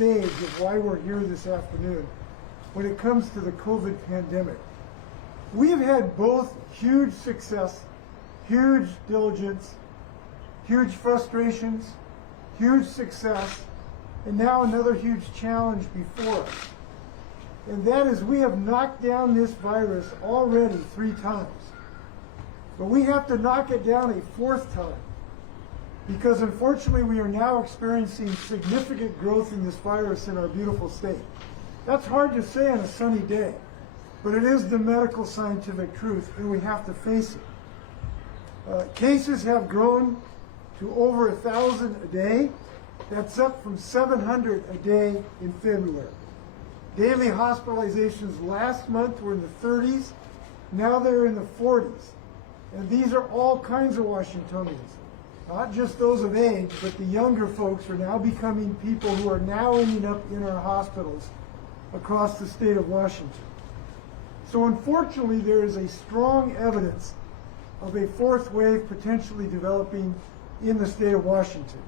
stage of why we're here this afternoon when it comes to the COVID pandemic. We've had both huge success, huge diligence, huge frustrations, huge success, and now another huge challenge before us. And that is we have knocked down this virus already 3 times. But we have to knock it down a 4th time, because unfortunately we are now experiencing significant growth in this virus in our beautiful state. That's hard to say on a sunny day, but it is the medical scientific truth, and we have to face it. Cases have grown to over 1,000 a day. That's up from 700 a day in February. Daily hospitalizations last month were in the 30s. Now they're in the 40s. And these are all kinds of Washingtonians, not just those of age, but the younger folks are now becoming people who are now ending up in our hospitals across the state of Washington. So unfortunately, there is a strong evidence of a 4th wave potentially developing in the state of Washington.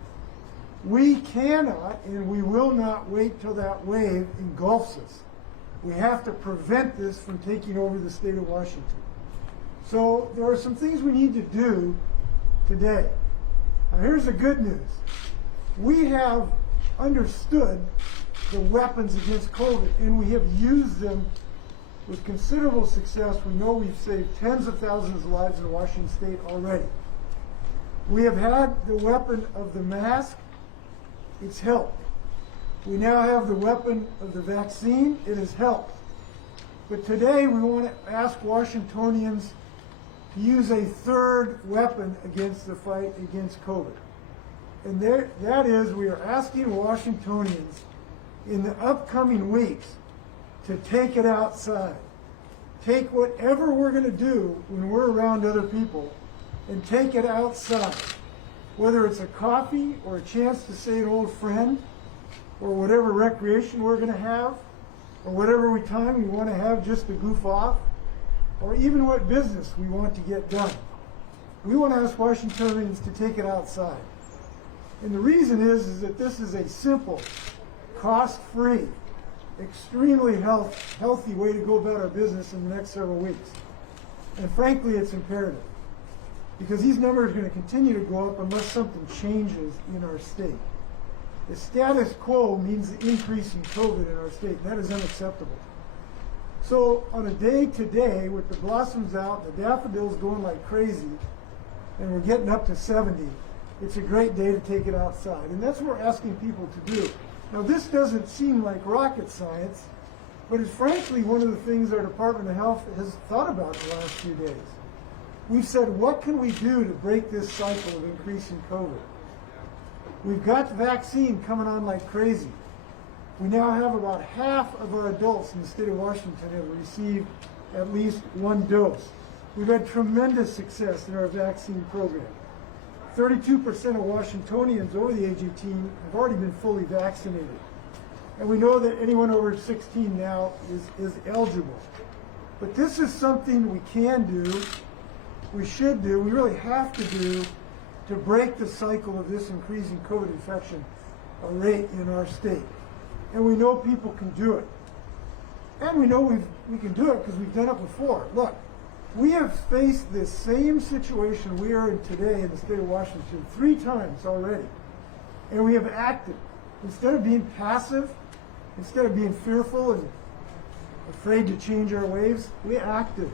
We cannot and we will not wait till that wave engulfs us. We have to prevent this from taking over the state of Washington. So there are some things we need to do today. Now here's the good news. We have understood the weapons against COVID, and we have used them with considerable success. We know we've saved tens of thousands of lives in Washington state already. We have had the weapon of the mask. It's helped. We now have the weapon of the vaccine. It has helped. But today we want to ask Washingtonians to use a 3rd weapon against the fight against COVID. And that is, we are asking Washingtonians in the upcoming weeks to take it outside. Take whatever we're going to do when we're around other people and take it outside. Whether it's a coffee or a chance to see an old friend, or whatever recreation we're going to have, or whatever time we want to have just to goof off, or even what business we want to get done. We want to ask Washingtonians to take it outside. And the reason is that this is a simple, cost-free, extremely healthy way to go about our business in the next several weeks. And frankly, it's imperative, because these numbers are going to continue to go up unless something changes in our state. The status quo means the increase in COVID in our state, and that is unacceptable. So on a day today, with the blossoms out, the daffodils going like crazy, and we're getting up to 70, it's a great day to take it outside. And that's what we're asking people to do. Now this doesn't seem like rocket science, but it's frankly one of the things our Department of Health has thought about in the last few days. We've said, what can we do to break this cycle of increasing COVID? We've got the vaccine coming on like crazy. We now have about half of our adults in the state of Washington have received at least 1 dose. We've had tremendous success in our vaccine program. 32% of Washingtonians over the age of 18 have already been fully vaccinated. And we know that anyone over 16 now is eligible. But this is something we can do, we should do, we really have to do to break the cycle of this increasing COVID infection rate in our state. And we know people can do it. And we know we can do it because we've done it before. Look, we have faced this same situation we are in today in the state of Washington 3 times already. And we have acted. Instead of being passive, instead of being fearful and afraid to change our ways, we acted.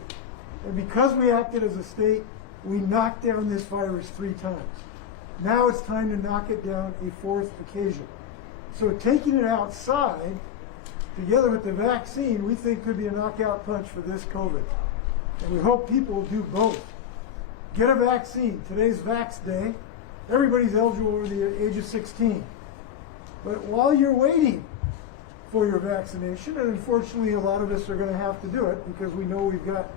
And because we acted as a state, we knocked down this virus 3 times. Now it's time to knock it down a 4th occasion. So taking it outside, together with the vaccine, we think could be a knockout punch for this COVID. And we hope people will do both. Get a vaccine. Today's Vax Day. Everybody's eligible over the age of 16. But while you're waiting for your vaccination, and unfortunately a lot of us are going to have to do it because we know we've got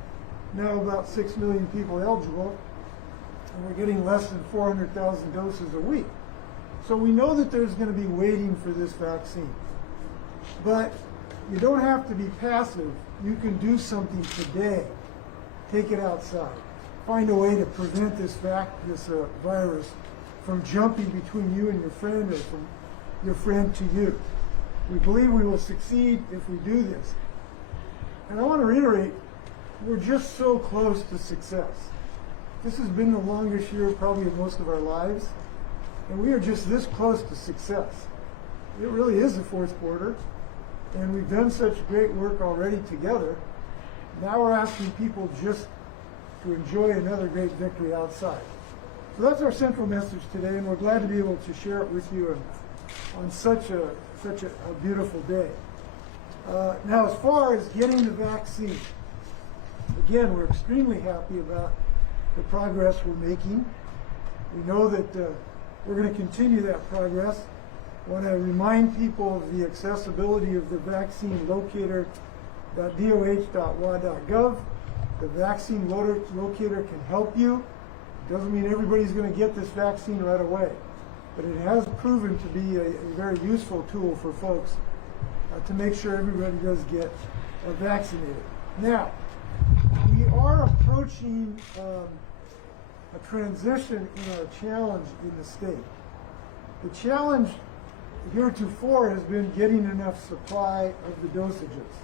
now about 6 million people eligible, and we're getting less than 400,000 doses a week. So we know that there's going to be waiting for this vaccine. But you don't have to be passive. You can do something today. Take it outside. Find a way to prevent this virus from jumping between you and your friend, or from your friend to you. We believe we will succeed if we do this. And I want to reiterate, we're just so close to success. This has been the longest year probably of most of our lives, and we are just this close to success. It really is the fourth quarter, and we've done such great work already together. Now we're asking people just to enjoy another great victory outside. So that's our central message today, and we're glad to be able to share it with you on such a beautiful day. Now, as far as getting the vaccine, again, we're extremely happy about the progress we're making. We know that we're going to continue that progress. I want to remind people of the accessibility of the vaccine locator.doh.wa.gov. The vaccine locator can help you. It doesn't mean everybody's going to get this vaccine right away, but it has proven to be a very useful tool for folks to make sure everybody does get vaccinated. Now, we are approaching a transition in our challenge in the state. The challenge heretofore has been getting enough supply of the dosages.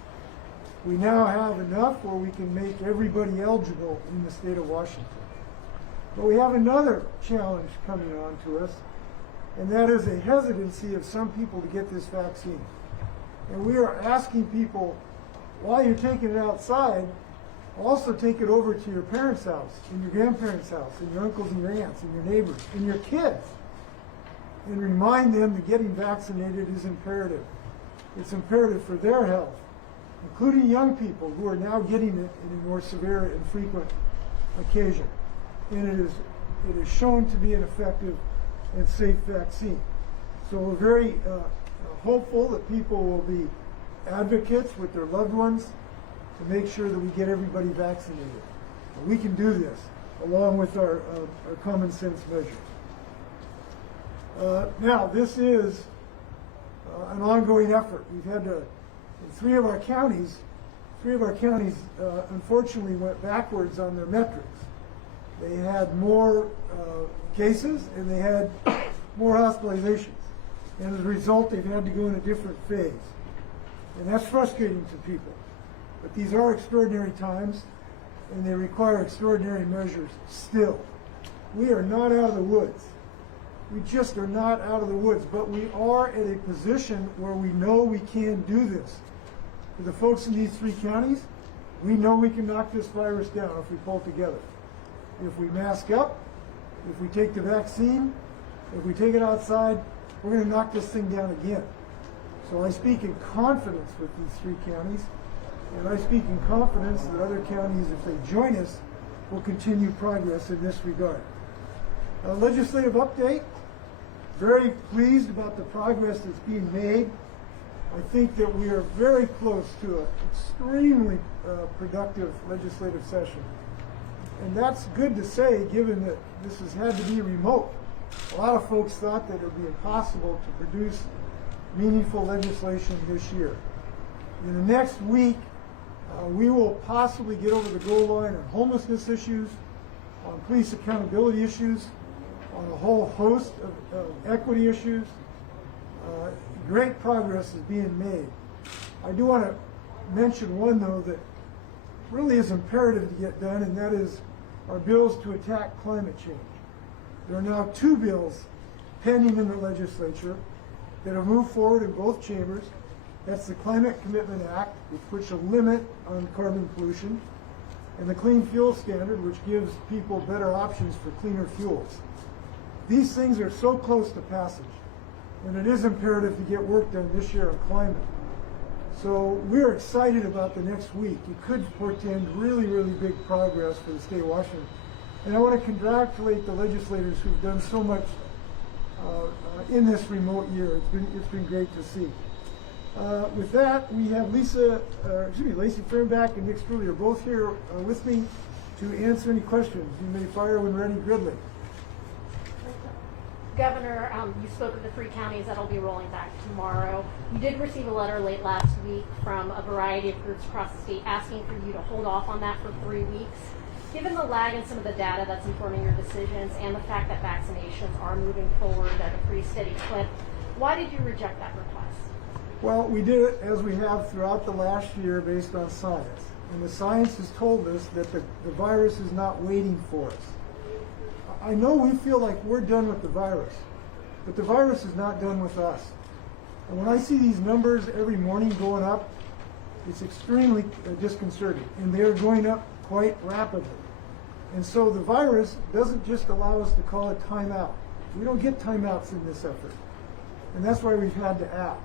We now have enough where we can make everybody eligible in the state of Washington. But we have another challenge coming on to us, and that is a hesitancy of some people to get this vaccine. And we are asking people, while you're taking it outside, also take it over to your parents' house, and your grandparents' house, and your uncles and your aunts, and your neighbors, and your kids. And remind them that getting vaccinated is imperative. It's imperative for their health, including young people who are now getting it in a more severe and frequent occasion. And it is shown to be an effective and safe vaccine. So we're very hopeful that people will be advocates with their loved ones to make sure that we get everybody vaccinated. And we can do this along with our common sense measures. Now, this is an ongoing effort. We've had to, in three of our counties unfortunately went backwards on their metrics. They had more cases and they had more hospitalizations. And as a result, they've had to go in a different phase. And that's frustrating to people. But these are extraordinary times, and they require extraordinary measures still. We are not out of the woods. We just are not out of the woods, but we are at a position where we know we can do this. For the folks in these three counties, we know we can knock this virus down if we pull together. If we mask up, if we take the vaccine, if we take it outside, we're going to knock this thing down again. So I speak in confidence with these three counties, and I speak in confidence that other counties, if they join us, will continue progress in this regard. Legislative update. Very pleased about the progress that's being made. I think that we are very close to an extremely productive legislative session. And that's good to say, given that this has had to be remote. A lot of folks thought that it would be impossible to produce meaningful legislation this year. In the next week, we will possibly get over the goal line on homelessness issues, on police accountability issues, on a whole host of equity issues. Great progress is being made. I do want to mention one, though, that really is imperative to get done, and that is our bills to attack climate change. There are now two bills pending in the legislature that have moved forward in both chambers. That's the Climate Commitment Act, which puts a limit on carbon pollution, and the Clean Fuel Standard, which gives people better options for cleaner fuels. These things are so close to passage, and it is imperative to get work done this year on climate. So we're excited about the next week. It could portend really, really big progress for the state of Washington. And I want to congratulate the legislators who've done so much in this remote year. It's been great to see. With that, we have Lacey Fernback and Nick Struley are both here with me to answer any questions. You may fire when ready, Gridley. Governor, you spoke of the three counties that'll be rolling back tomorrow. You did receive a letter late last week from a variety of groups across the state asking for you to hold off on that for 3 weeks. Given the lag in some of the data that's informing your decisions and the fact that vaccinations are moving forward at a pretty steady clip, why did you reject that request? Well, we did it as we have throughout the last year based on science. And the science has told us that the virus is not waiting for us. I know we feel like we're done with the virus, but the virus is not done with us. And when I see these numbers every morning going up, it's extremely disconcerting. And they are going up quite rapidly. And so the virus doesn't just allow us to call it timeout. We don't get timeouts in this effort. And that's why we've had to act.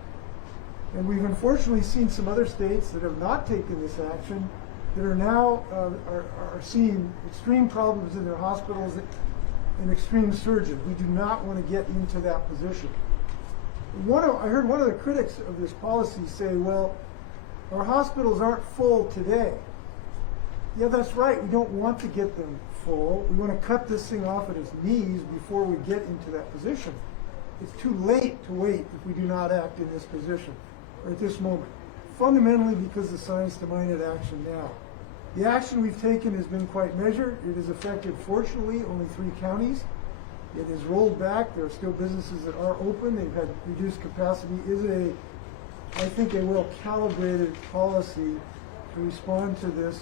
And we've unfortunately seen some other states that have not taken this action that are now are seeing extreme problems in their hospitals and extreme surges. We do not want to get into that position. I heard one of the critics of this policy say, well, our hospitals aren't full today. Yeah, that's right. We don't want to get them full. We want to cut this thing off at its knees before we get into that position. It's too late to wait if we do not act in this position or at this moment. Fundamentally because the science demanded action now. The action we've taken has been quite measured. It has affected, fortunately, only 3 counties. It is rolled back. There are still businesses that are open. They've had reduced capacity. I think, a well-calibrated policy to respond to this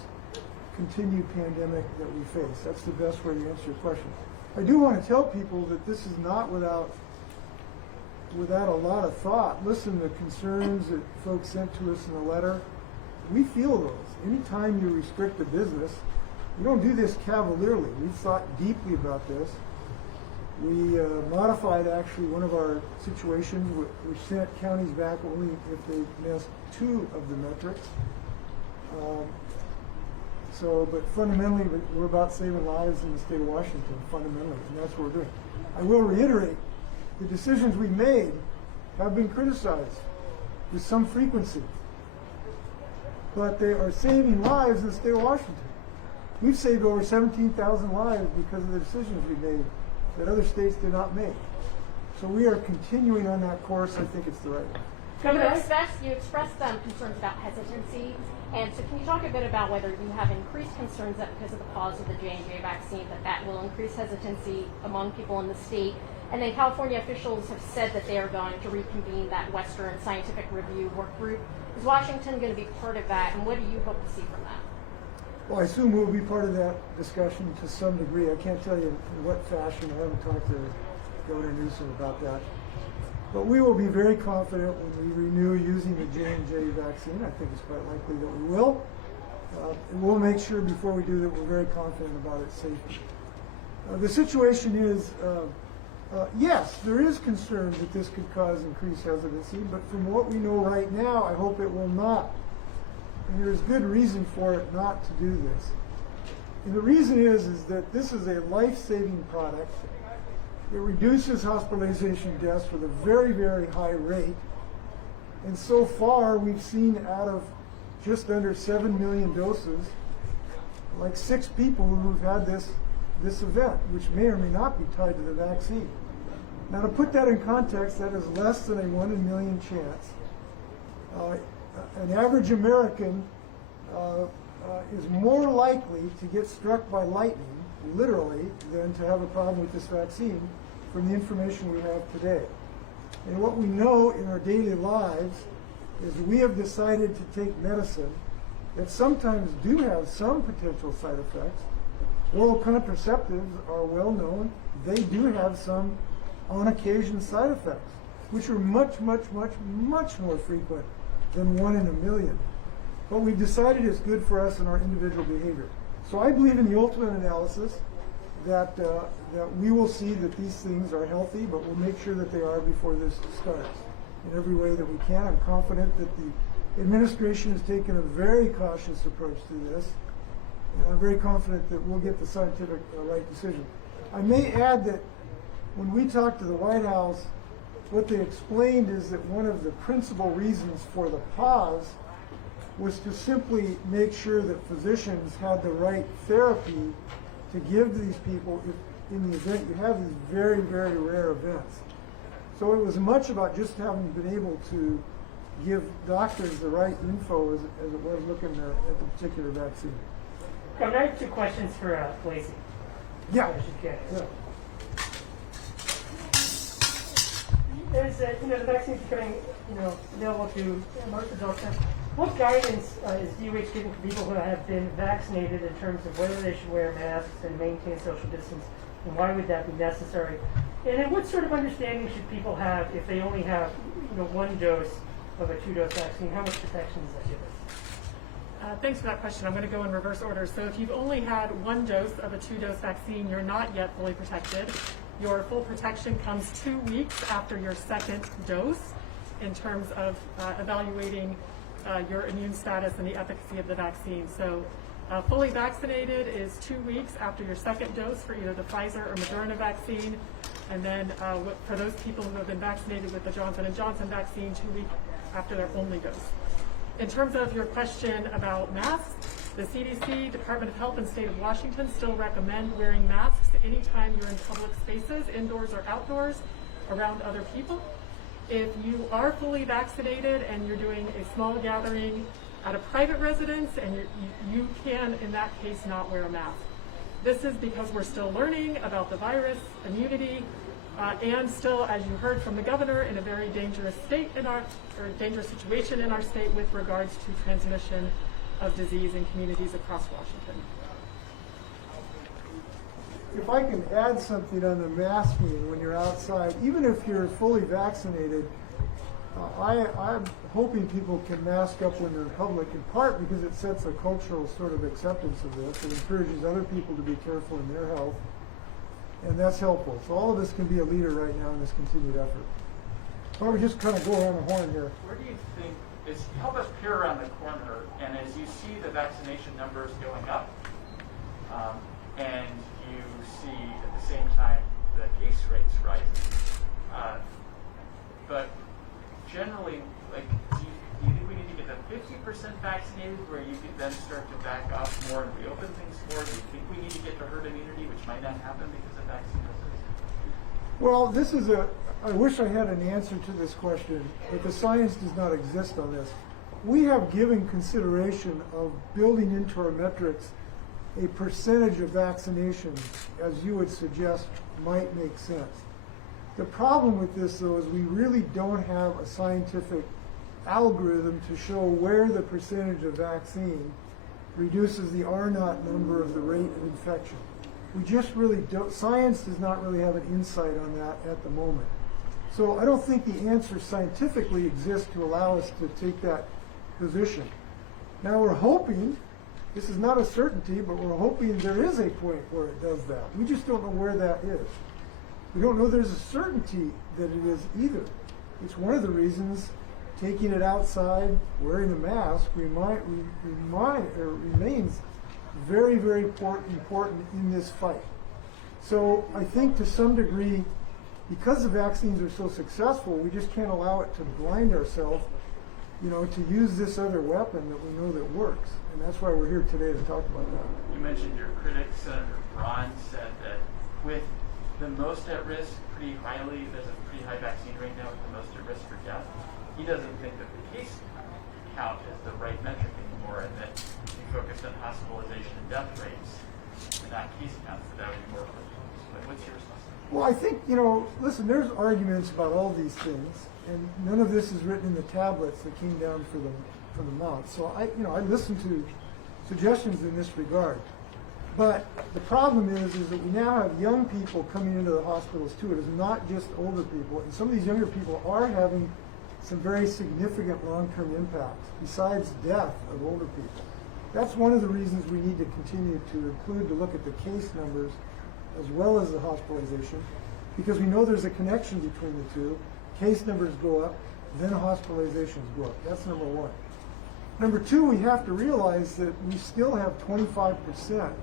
continued pandemic that we face. That's the best way to answer your question. I do want to tell people that this is not without a lot of thought. Listen, the concerns that folks sent to us in the letter, we feel those. Anytime you restrict a business, you don't do this cavalierly. We've thought deeply about this. We modified actually one of our situations, which sent counties back only if they missed 2 of the metrics. But fundamentally, we're about saving lives in the state of Washington, fundamentally, and that's what we're doing. I will reiterate, the decisions we've made have been criticized with some frequency, but they are saving lives in the state of Washington. We've saved over 17,000 lives because of the decisions we made that other states did not make. So we are continuing on that course. I think it's the right one. Governor, you expressed some concerns about hesitancy, and so can you talk a bit about whether you have increased concerns that because of the pause of the J&J vaccine that will increase hesitancy among people in the state? And then California officials have said that they are going to reconvene that Western Scientific Review work group. Is Washington going to be part of that, and what do you hope to see from that? Well, I assume we'll be part of that discussion to some degree. I can't tell you in what fashion. I haven't talked to Governor Newsom about that. But we will be very confident when we renew using the J&J vaccine. I think it's quite likely that we will. And we'll make sure before we do that we're very confident about its safety. The situation is, yes, there is concern that this could cause increased hesitancy, but from what we know right now, I hope it will not. And there's good reason for it not to do this. And the reason is that this is a life-saving product. It reduces hospitalization deaths with a very, very high rate. And so far, we've seen out of just under 7 million doses, like 6 people who've had this event, which may or may not be tied to the vaccine. Now, to put that in context, that is less than a 1 in a million chance. An average American is more likely to get struck by lightning, literally, than to have a problem with this vaccine from the information we have today. And what we know in our daily lives is we have decided to take medicine that sometimes do have some potential side effects. Oral contraceptives are well known. They do have some, on occasion, side effects, which are much, much, much, much more frequent than 1 in a million. But we've decided it's good for us in our individual behavior. So I believe in the ultimate analysis that we will see that these things are healthy, but we'll make sure that they are before this starts in every way that we can. I'm confident that the administration has taken a very cautious approach to this, and I'm very confident that we'll get the scientific right decision. I may add that when we talked to the White House, what they explained is that one of the principal reasons for the pause was to simply make sure that physicians had the right therapy to give to these people if in the event you have these very, very rare events. So it was much about just having been able to give doctors the right info as it was looking at the particular vaccine. Governor, I have 2 questions for Lacey. Yeah. Yeah. as the vaccine's becoming available to most adults, what guidance is DOH giving for people who have been vaccinated in terms of whether they should wear masks and maintain social distance, and why would that be necessary? And then what sort of understanding should people have if they only have one dose of a 2-dose vaccine? How much protection does that give us? Thanks for that question. I'm going to go in reverse order. So if you've only had one dose of a 2-dose vaccine, you're not yet fully protected. Your full protection comes 2 weeks after your second dose in terms of evaluating your immune status and the efficacy of the vaccine. So fully vaccinated is 2 weeks after your second dose for either the Pfizer or Moderna vaccine. And then for those people who have been vaccinated with the Johnson & Johnson vaccine, 2 weeks after their only dose. In terms of your question about masks, the CDC, Department of Health, and State of Washington still recommend wearing masks anytime you're in public spaces, indoors or outdoors, around other people. If you are fully vaccinated and you're doing a small gathering at a private residence, and you can, in that case, not wear a mask. This is because we're still learning about the virus, immunity, and still, as you heard from the governor, in a very dangerous dangerous situation in our state with regards to transmission of disease in communities across Washington. If I can add something on the masking when you're outside, even if you're fully vaccinated, I'm hoping people can mask up when they're in public, in part because it sets a cultural sort of acceptance of this. It encourages other people to be careful in their health, and that's helpful. So all of us can be a leader right now in this continued effort. Why don't we just kind of go around the horn here? Where do you think, help us peer around the corner, and as you see the vaccination numbers going up, and you see at the same time the case rates rising, but generally, like, do you think we need to get to 50% vaccinated where you could then start to back off more and reopen things more? Do you think we need to get to herd immunity, which might not happen because of vaccine resistance? Well, I wish I had an answer to this question, but the science does not exist on this. We have given consideration of building into our metrics a percentage of vaccinations, as you would suggest, might make sense. The problem with this, though, is we really don't have a scientific algorithm to show where the percentage of vaccine reduces the R0 number of the rate of infection. We just really don't, science does not really have an insight on that at the moment. So I don't think the answer scientifically exists to allow us to take that position. Now we're hoping, this is not a certainty, but we're hoping there is a point where it does that. We just don't know where that is. We don't know there's a certainty that it is either. It's one of the reasons taking it outside, wearing a mask, remains very, very important in this fight. So I think to some degree, because the vaccines are so successful, we just can't allow it to blind ourselves, to use this other weapon that we know that works. And that's why we're here today to talk about that. You mentioned your critic, Senator Braun, said that with the most at risk, there's a pretty high vaccine rate now with the most at risk for death. He doesn't think that the case count is the right metric anymore, and that you focused on hospitalization and death rates and not case counts, that would be more applicable. So what's your response? Well, I think, listen, there's arguments about all these things, and none of this is written in the tablets that came down for the month. So I listened to suggestions in this regard. But the problem is that we now have young people coming into the hospitals too. It is not just older people, and some of these younger people are having some very significant long-term impacts besides death of older people. That's one of the reasons we need to continue to look at the case numbers as well as the hospitalization, because we know there's a connection between the two. Case numbers go up, then hospitalizations go up. That's number one. Number two, we have to realize that we still have 25%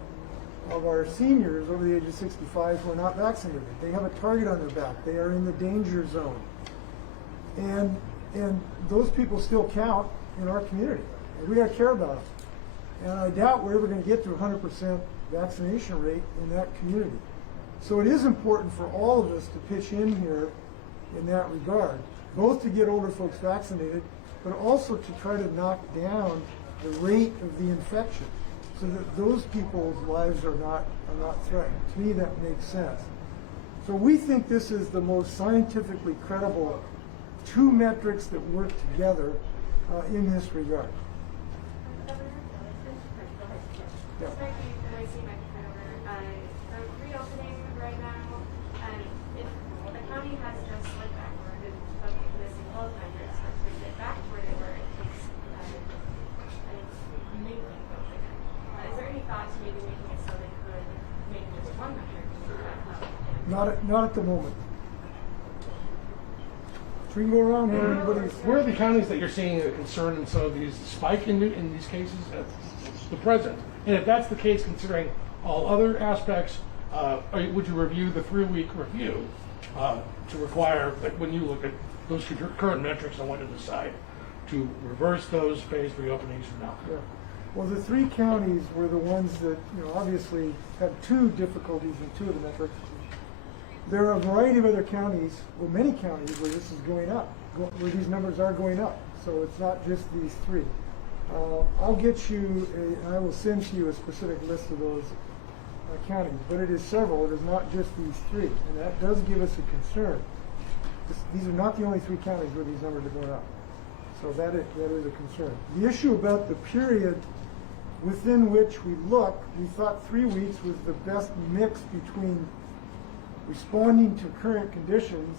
of our seniors over the age of 65 who are not vaccinated. They have a target on their back. They are in the danger zone. And those people still count in our community. And we got to care about them. And I doubt we're ever going to get to 100% vaccination rate in that community. So it is important for all of us to pitch in here in that regard, both to get older folks vaccinated, but also to try to knock down the rate of the infection so that those people's lives are not threatened. To me, that makes sense. So we think this is the most scientifically credible two metrics that work together in this regard. Yeah. The reopening right now, if the county has just slipped backward and of missing health measures to get back to where they were, it takes mingling both again. Is there any thought to maybe making it so they could make just one measure to move back up? Not at the moment. So we can go around where everybody's. Where are the counties that you're seeing a concern in some of these spike in these cases at the present? And if that's the case, considering all other aspects, would you review the 3-week review to require that when you look at those current metrics on when to decide to reverse those phased reopenings or not? Yeah. Well, the 3 counties were the ones that, obviously had 2 difficulties in 2 of the metrics. There are a variety of other counties, well, many counties where this is going up, where these numbers are going up. So it's not just these 3. I'll get you, I will send to you a specific list of those counties, but it is several. It is not just these 3, and that does give us a concern. These are not the only 3 counties where these numbers are going up. So that is a concern. The issue about the period within which we look, we thought 3 weeks was the best mix between responding to current conditions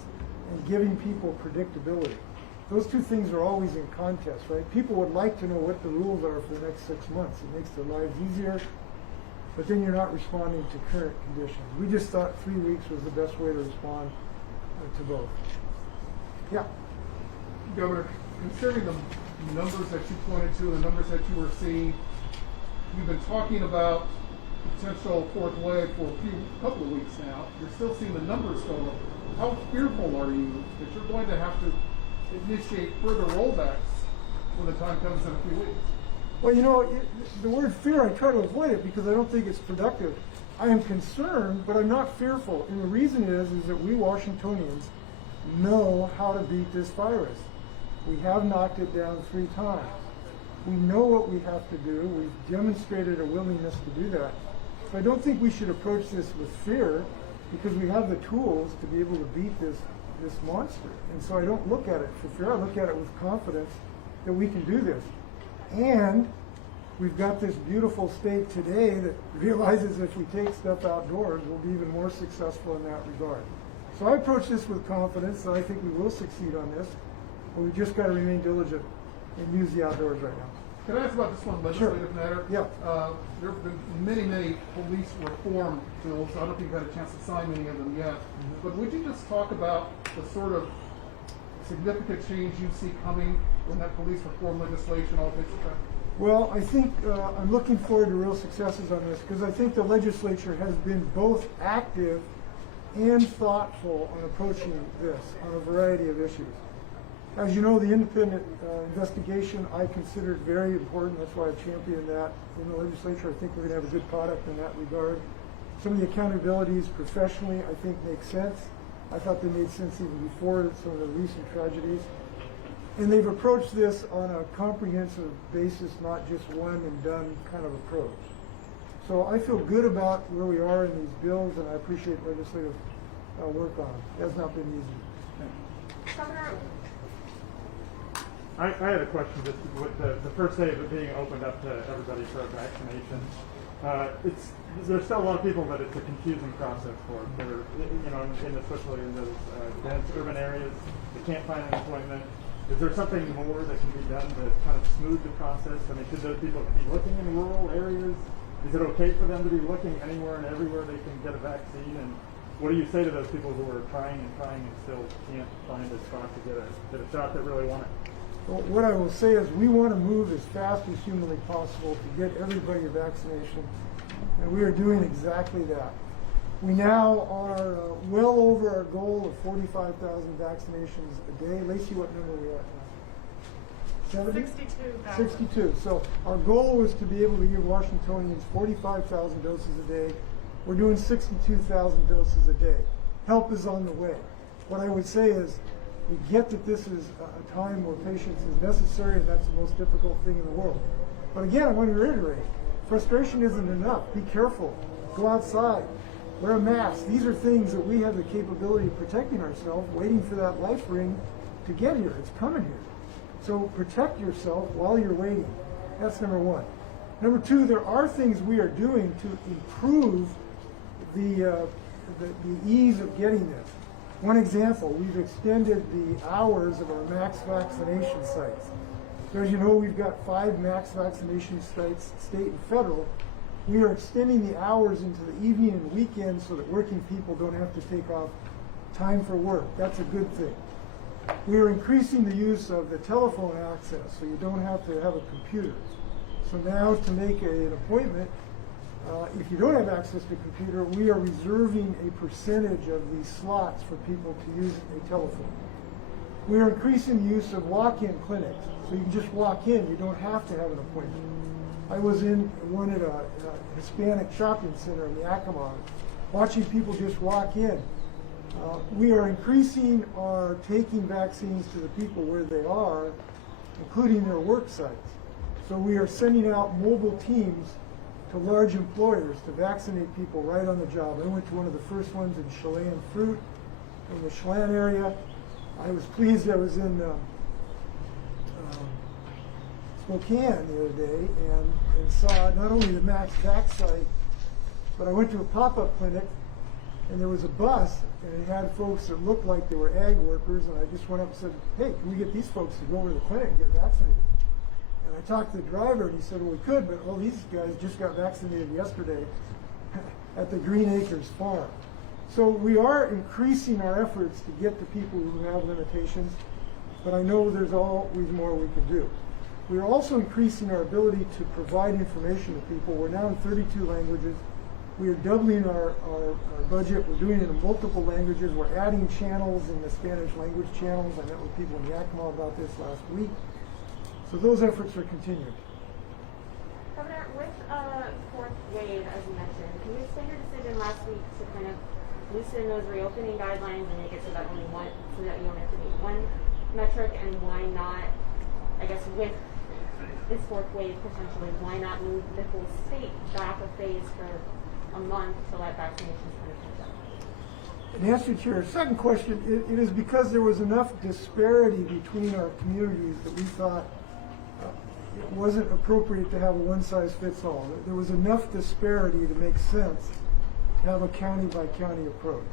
and giving people predictability. Those 2 things are always in contest, right? People would like to know what the rules are for the next 6 months. It makes their lives easier, but then you're not responding to current conditions. We just thought 3 weeks was the best way to respond to both. Yeah. Governor, considering the numbers that you pointed to, the numbers that you were seeing, you've been talking about potential 4th wave for a couple of weeks now. You're still seeing the numbers go up. How fearful are you that you're going to have to initiate further rollbacks when the time comes in a few weeks? Well, the word fear, I try to avoid it because I don't think it's productive. I am concerned, but I'm not fearful. And the reason is that we Washingtonians know how to beat this virus. We have knocked it down 3 times. We know what we have to do. We've demonstrated a willingness to do that. So I don't think we should approach this with fear because we have the tools to be able to beat this monster. And so I don't look at it for fear. I look at it with confidence that we can do this. And we've got this beautiful state today that realizes if we take stuff outdoors, we'll be even more successful in that regard. So I approach this with confidence, and I think we will succeed on this. But we just got to remain diligent and use the outdoors right now. Can I ask about this one legislative matter? Yeah. There have been many police reform bills. I don't know if you've had a chance to sign any of them yet. But would you just talk about the sort of significant change you see coming when that police reform legislation all takes effect? Well, I think I'm looking forward to real successes on this because I think the legislature has been both active and thoughtful on approaching this on a variety of issues. As you know, the independent investigation I considered very important. That's why I championed that in the legislature. I think we're going to have a good product in that regard. Some of the accountabilities professionally I think make sense. I thought they made sense even before some of the recent tragedies. And they've approached this on a comprehensive basis, not just one and done kind of approach. So I feel good about where we are in these bills, and I appreciate legislative work on them. It has not been easy. Governor, I had a question just with the first day of it being opened up to everybody for a vaccination. There's still a lot of people that it's a confusing process for. They're, especially in those dense urban areas, they can't find an appointment. Is there something more that can be done to kind of smooth the process? I mean, should those people be looking in rural areas? Is it okay for them to be looking anywhere and everywhere they can get a vaccine? And what do you say to those people who are trying and still can't find a spot to get a shot that really want it? Well, what I will say is we want to move as fast as humanly possible to get everybody a vaccination, and we are doing exactly that. We now are well over our goal of 45,000 vaccinations a day. Lacey, what number are we at now? 70? 62,000. 62. So our goal was to be able to give Washingtonians 45,000 doses a day. We're doing 62,000 doses a day. Help is on the way. What I would say is we get that this is a time where patience is necessary, and that's the most difficult thing in the world. But again, I want to reiterate, frustration isn't enough. Be careful. Go outside. wear a mask. These are things that we have the capability of protecting ourselves, waiting for that life ring to get here. It's coming here. So protect yourself while you're waiting. That's number one. Number two, there are things we are doing to improve the ease of getting this. One example, we've extended the hours of our max vaccination sites. So as you know, we've got 5 max vaccination sites, state and federal. We are extending the hours into the evening and weekend so that working people don't have to take off time for work. That's a good thing. We are increasing the use of the telephone access so you don't have to have a computer. So now to make an appointment, if you don't have access to a computer, we are reserving a percentage of these slots for people to use a telephone. We are increasing the use of walk-in clinics. So you can just walk in, you don't have to have an appointment. I was in one at a Hispanic shopping center in the Yakima, watching people just walk in. We are increasing our taking vaccines to the people where they are, including their work sites. So we are sending out mobile teams to large employers to vaccinate people right on the job. I went to one of the first ones in Chelan Fruit, in the Chelan area. I was pleased. I was in Spokane the other day and saw not only the Max Vax site, but I went to a pop-up clinic and there was a bus and it had folks that looked like they were ag workers, and I just went up and said, hey, can we get these folks to go over to the clinic and get vaccinated? And I talked to the driver and he said, well, we could, but all these guys just got vaccinated yesterday at the Green Acres farm. So we are increasing our efforts to get to people who have limitations, but I know there's always more we can do. We are also increasing our ability to provide information to people. We're now in 32 languages. We are doubling our budget. We're doing it in multiple languages. We're adding channels in the Spanish language channels. I met with people in Yakima about this last week. So those efforts are continuing. Governor, with fourth wave, as you mentioned, can you explain your decision last week to kind of loosen those reopening guidelines and make it so that only one, so that you only have to meet one metric, and why not, I guess, with this fourth wave potentially, why not move the whole state back a phase for a month to let vaccinations kind of catch up? In answer to your second question, it is because there was enough disparity between our communities that we thought it wasn't appropriate to have a one-size-fits-all. There was enough disparity to make sense to have a county-by-county approach.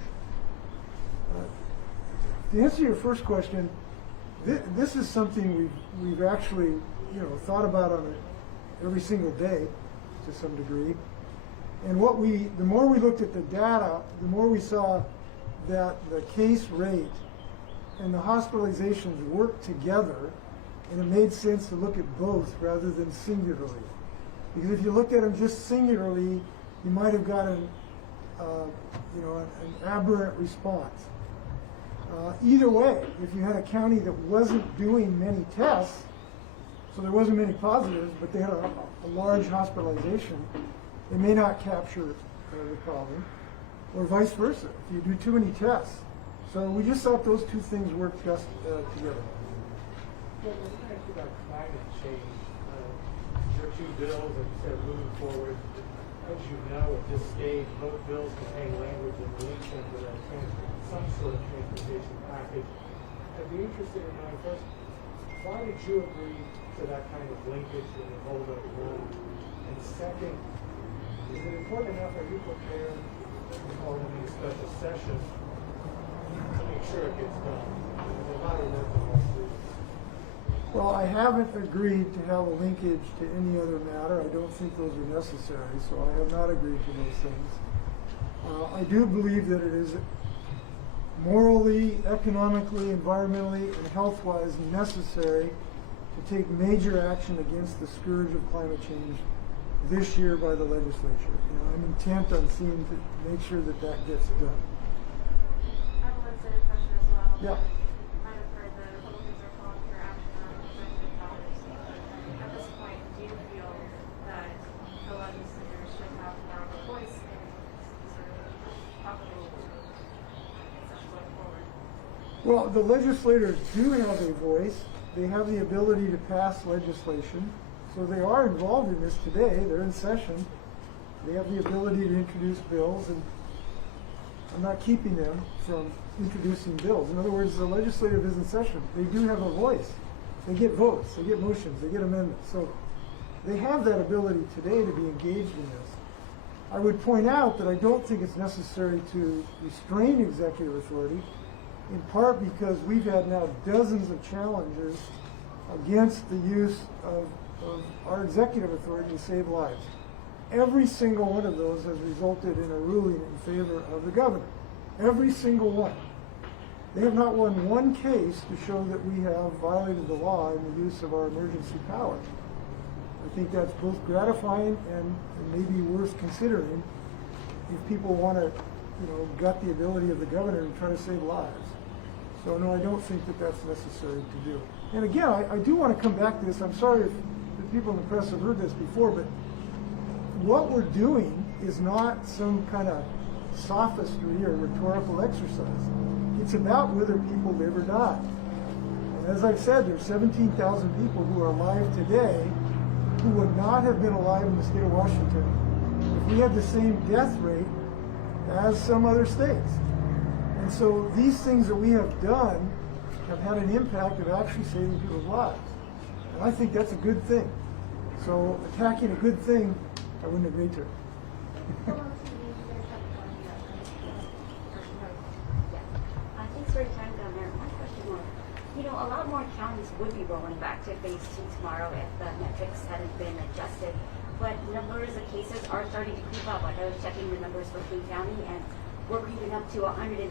To answer your first question, this is something we've actually thought about on every single day to some degree. And the more we looked at the data, the more we saw that the case rate and the hospitalizations worked together, and it made sense to look at both rather than singularly. Because if you looked at them just singularly, you might have got an aberrant response. Either way, if you had a county that wasn't doing many tests, so there wasn't many positives, but they had a large hospitalization, they may not capture the problem, or vice versa, if you do too many tests. So we just thought those two things worked best together. Well, when you think about climate change, your two bills that you said moving forward, as you know, at this stage, both bills contain language and links into some sort of transportation package. I'd be interested in knowing first, why did you agree to that kind of linkage in the hold-up one? And second, is it important enough, are you prepared to call in a special session to make sure it gets done? There's a lot of work involved with it. Well, I haven't agreed to have a linkage to any other matter. I don't think those are necessary, so I have not agreed to those things. I do believe that it is morally, economically, environmentally, and health-wise necessary to take major action against the scourge of climate change this year by the legislature. I'm intent on seeing to make sure that that gets done. I have a legislative question as well. Yeah. You might have heard the Republicans are calling for action on executive powers. At this point, do you feel that the legislators should have more of a voice in sort of possible such going forward? Well, the legislators do have a voice. They have the ability to pass legislation. So they are involved in this today. They're in session. They have the ability to introduce bills. And I'm not keeping them from introducing bills. In other words, the legislative is in session. They do have a voice. They get votes, they get motions, they get amendments. So they have that ability today to be engaged in this. I would point out that I don't think it's necessary to restrain executive authority, in part because we've had now dozens of challenges against the use of our executive authority to save lives. Every single one of those has resulted in a ruling in favor of the governor. Every single one. They have not won one case to show that we have violated the law in the use of our emergency power. I think that's both gratifying and maybe worth considering if people want to, gut the ability of the governor and try to save lives. So no, I don't think that that's necessary to do. And again, I do want to come back to this. I'm sorry if the people in the press have heard this before, but what we're doing is not some kind of sophistry or rhetorical exercise. It's about whether people live or die. And as I've said, there's 17,000 people who are alive today who would not have been alive in the state of Washington if we had the same death rate as some other states. And so these things that we have done have had an impact of actually saving people's lives. And I think that's a good thing. So attacking a good thing, I wouldn't agree to it. Thanks for your time, Governor. One question more. A lot more counties would be rolling back to phase 2 tomorrow if the metrics hadn't been adjusted. But numbers of cases are starting to creep up. Like I was checking the numbers for King County, and we're creeping up to 198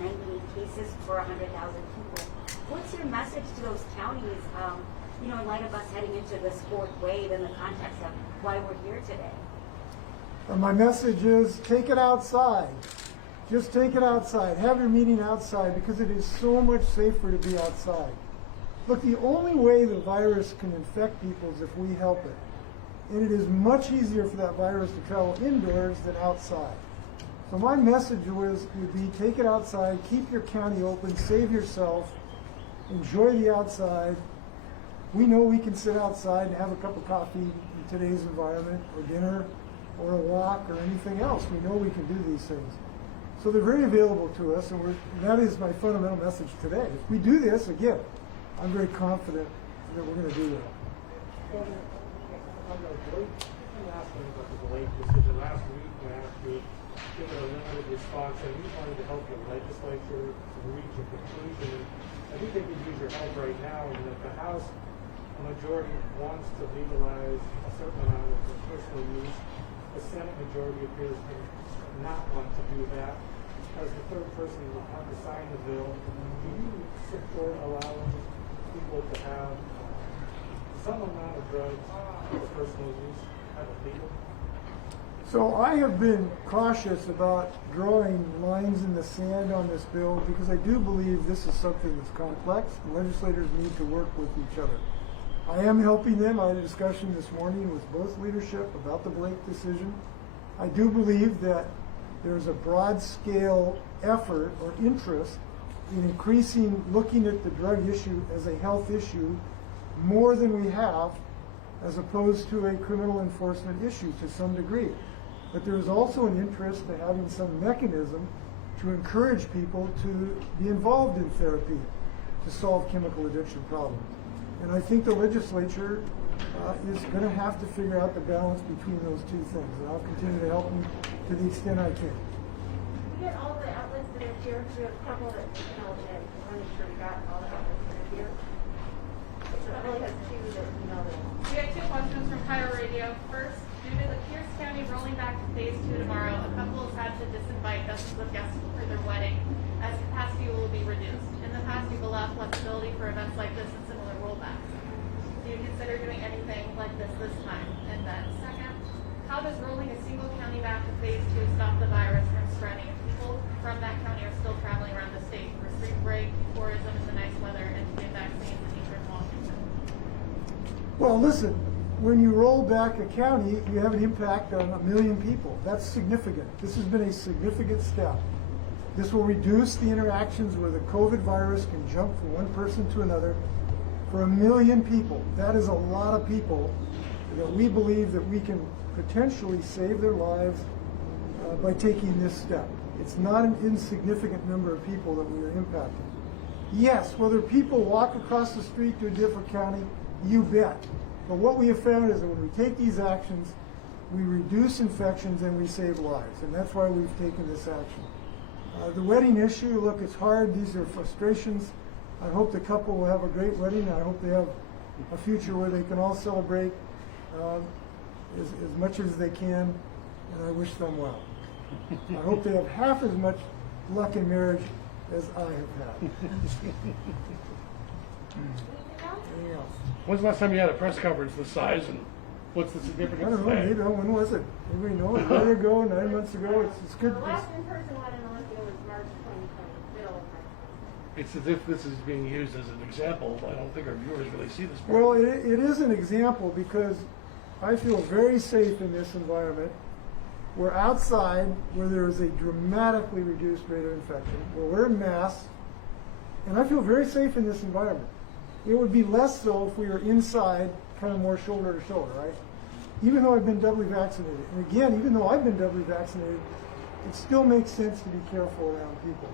cases for 100,000 people. What's your message to those counties, in light of us heading into this fourth wave in the context of why we're here today? And my message is take it outside. Just take it outside. Have your meeting outside because it is so much safer to be outside. Look, the only way the virus can infect people is if we help it. And it is much easier for that virus to travel indoors than outside. So my message would be take it outside, keep your county open, save yourself, enjoy the outside. We know we can sit outside and have a cup of coffee in today's environment, or dinner, or a walk, or anything else. We know we can do these things. So they're very available to us, and that is my fundamental message today. If we do this, again, I'm very confident that we're going to do that. On the Blake, you asked me about the Blake decision last week. I asked you to give a limited response, and you wanted to help the legislature to reach a conclusion. I do think you use your help right now, and that the House, a majority wants to legalize a certain amount of personal use. The Senate majority appears to not want to do that. As the third person who will have to sign the bill, do you support allowing people to have some amount of drugs for personal use as legal? So I have been cautious about drawing lines in the sand on this bill because I do believe this is something that's complex. The legislators need to work with each other. I am helping them. I had a discussion this morning with both leadership about the Blake decision. I do believe that there's a broad-scale effort or interest in looking at the drug issue as a health issue more than we have, as opposed to a criminal enforcement issue to some degree. But there is also an interest in having some mechanism to encourage people to be involved in therapy to solve chemical addiction problems. And I think the legislature is going to have to figure out the balance between those two things. And I'll continue to help them to the extent I can. We get all the outlets that are here. We have a couple that, that I'm not sure we got all the outlets that are here. So it really has two that, We have two questions from Higher Radio. First, due to the Pierce County rolling back to phase 2 tomorrow, a couple has had to disinvite dozens of guests for their wedding, as capacity will be reduced. In the past, you've allowed flexibility for events like this and similar rollbacks. Do you consider doing anything like this time? And then second, how does rolling a single county back to phase 2 stop the virus from spreading if people from that county are still traveling around the state for spring break, tourism in the nice weather, and to get vaccines in Eastern Washington? Well, listen, when you roll back a county, you have an impact on 1 million people. That's significant. This has been a significant step. This will reduce the interactions where the COVID virus can jump from one person to another for 1 million people. That is a lot of people that we believe that we can potentially save their lives by taking this step. It's not an insignificant number of people that we are impacting. Yes, whether people walk across the street to a different county, you bet. But what we have found is that when we take these actions, we reduce infections and we save lives, and that's why we've taken this action. The wedding issue, look, it's hard. These are frustrations. I hope the couple will have a great wedding. I hope they have a future where they can all celebrate as much as they can, and I wish them well. I hope they have half as much luck in marriage as I have had. Anything else? When's the last time you had a press conference this size, and what's the I significance don't know, today? maybe, when was it? Anybody know? A year ago, 9 months ago? It's good. The last in-person one in Olympia was March 2020, middle of March. It's as if this is being used as an example. I don't think our viewers really see this part. Well, it is an example because I feel very safe in this environment. We're outside where there is a dramatically reduced rate of infection. We're wearing masks, and I feel very safe in this environment. It would be less so if we were inside, kind of more shoulder to shoulder, right? Even though I've been doubly vaccinated. And again, even though I've been doubly vaccinated, it still makes sense to be careful around people.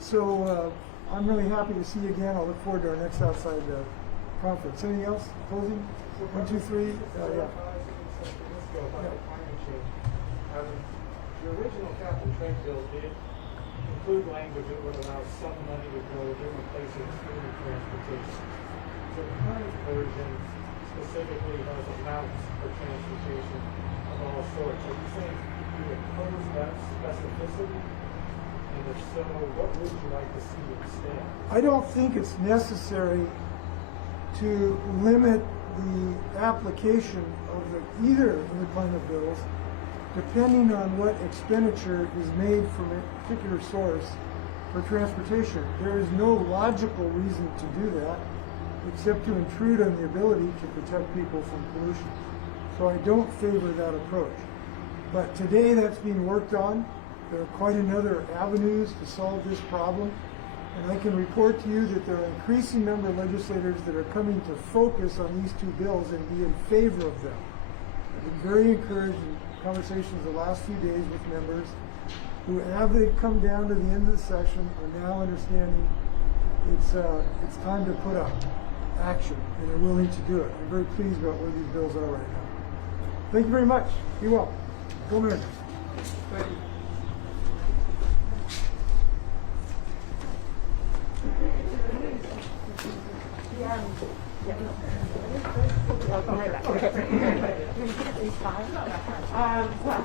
So I'm really happy to see you again. I'll look forward to our next outside conference. Anything else? Closing? 1, 2, 3. Yeah. The original cap and trade bill did include language that would allow some money to go to different places through transportation. So the current version specifically has amounts for transportation of all sorts. Are you saying you oppose that specificity? And if so, what would you like to see instead? I don't think it's necessary to limit the application of either of the climate bills depending on what expenditure is made from a particular source for transportation. There is no logical reason to do that except to intrude on the ability to protect people from pollution. So I don't favor that approach. But today that's being worked on. There are quite another avenues to solve this problem. And I can report to you that there are an increasing number of legislators that are coming to focus on these two bills and be in favor of them. I've been very encouraged in conversations the last few days with members who, have they come down to the end of the session, are now understanding it's time to put up action, and they're willing to do it. I'm very pleased about where these bills are right now. Thank you very much. Be well. Go Mariners. Thank you. Well,